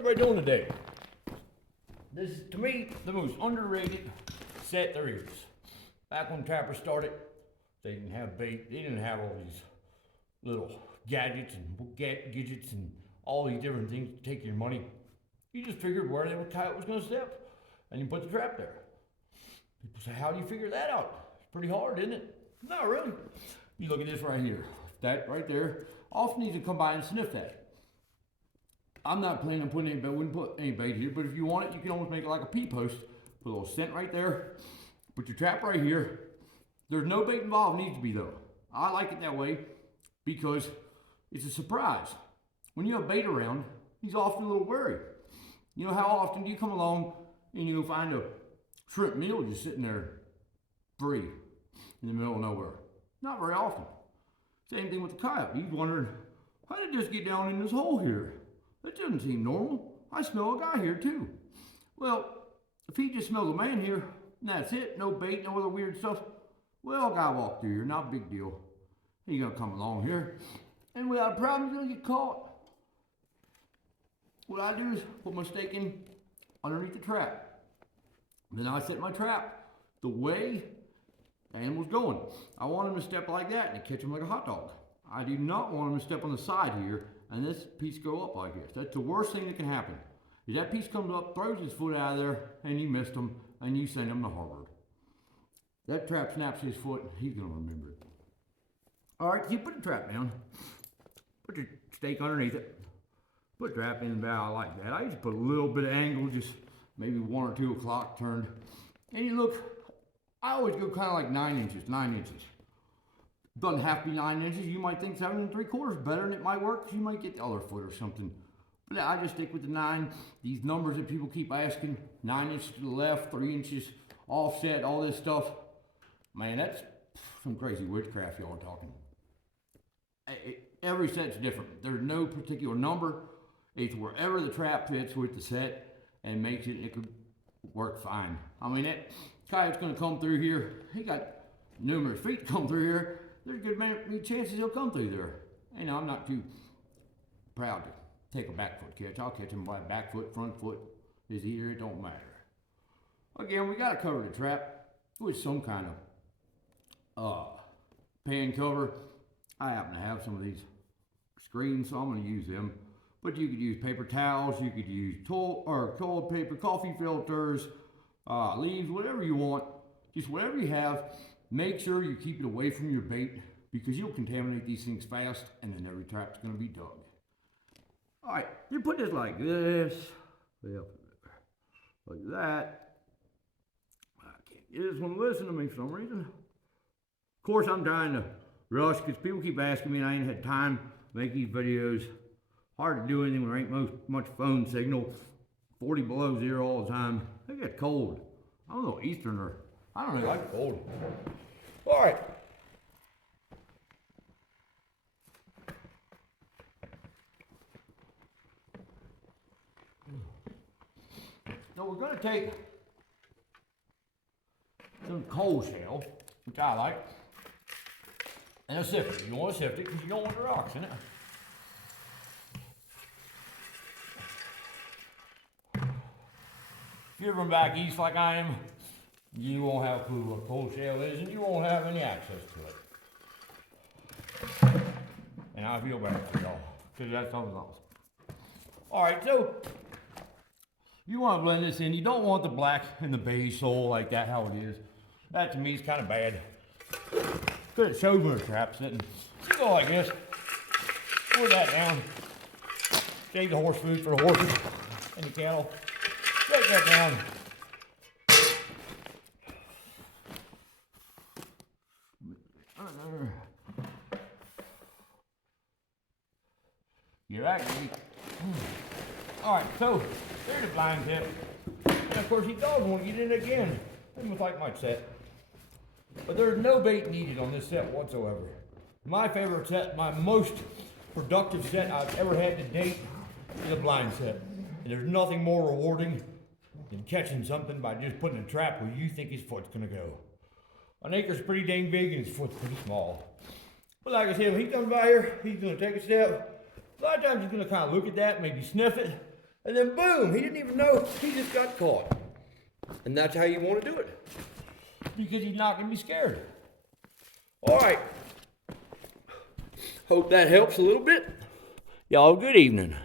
everybody doing today? This is, to me, the most underrated set there is. Back when trappers started, they didn't have bait, they didn't have all these little gadgets and all these different things to take your money. You just figured where the coyote was gonna step, and you put the trap there. People say, how do you figure that out? It's pretty hard, isn't it? Not really. You look at this right here. That right there, often needs to come by and sniff that. I'm not planning on putting any bait, wouldn't put any bait here, but if you want it, you can almost make it like a pea post. Put a little scent right there, put your trap right here. There's no bait involved, needs to be though. I like it that way because it's a surprise. When you have bait around, he's often a little worried. You know, how often do you come along and you'll find a shrimp meal just sitting there free in the middle of nowhere? Not very often. Same thing with the coyote. He's wondering, how did this get down in this hole here? That doesn't seem normal. I smell a guy here too. Well, if he just smells a man here, and that's it, no bait, no other weird stuff, well, a guy walked through here, not a big deal. He's gonna come along here, and without a problem, he's gonna get caught. What I do is put my stake in underneath the trap. Then I set my trap the way the animal's going. I want him to step like that and catch him like a hot dog. I do not want him to step on the side here and this piece go up like this. That's the worst thing that can happen. If that piece comes up, throws his foot out of there, and you missed him, and you send him to Harvard. That trap snaps his foot, he's gonna remember it. All right, you put the trap down. Put your stake underneath it. Put the trap in about like that. I used to put a little bit of angle, just maybe 1 or 2 o'clock turned. And you look, I always go kind of like 9 inches, 9 inches. Doesn't have to be 9 inches. You might think 7 3/4 is better and it might work. You might get the other foot or something. But I just stick with the 9. These numbers that people keep asking, 9 inches to the left, 3 inches offset, all this stuff. Man, that's some crazy witchcraft y'all are talking. Every set's different. There's no particular number. It's wherever the trap fits with the set and makes it, it could work fine. I mean, that coyote's gonna come through here. He got numerous feet to come through here. There's a good many chances he'll come through there. You know, I'm not too proud to take a back foot catch. I'll catch him by back foot, front foot, his ear, it don't matter. Again, we gotta cover the trap with some kind of pan cover. I happen to have some of these screens, so I'm gonna use them. But you could use paper towels, you could use toilet paper, coffee filters, leaves, whatever you want. Just whatever you have. Make sure you keep it away from your bait because you'll contaminate these things fast and then every trap's gonna be dug. All right, you put this like this, like that. I can't get this one to listen to me for some reason. Of course, I'm trying to rush because people keep asking me and I ain't had time to make these videos. Hard to do anything when there ain't much phone signal. 40 below zero all the time. They get cold. I don't know, Easterner. I don't really like cold. All right. So we're going to take some cold shell, which I like, and a sift it. You want to sift it because you don't want the rocks in it. If you're from back east like I am, you won't have a clue what cold shell is, and you won't have any access to it. And I feel bad for y'all, because that's something else. All right, so you want to blend this in. You don't want the black and the beige sole like that, how it is. That to me is kind of bad. Because it shows where the trap's sitting. You go like this, pour that down, save the horse food for the horses and the cattle. Take that down. You're right, Jake. All right, so there's the blind tip. And of course, he does want to get in again. Almost like my set. But there's no bait needed on this set whatsoever. My favorite set, my most productive set I've ever had to date is a blind set. And there's nothing more rewarding than catching something by just putting a trap where you think his foot's gonna go. An acre's pretty dang big and his foot's pretty small. But like I said, when he comes by here, he's gonna take a step. A lot of times he's gonna kind of look at that, maybe sniff it, And then boom, he didn't even know, he just got caught. And that's how you want to do it. Because he's not going to be scared. All right. Hope that helps a little bit. Y'all, good evening.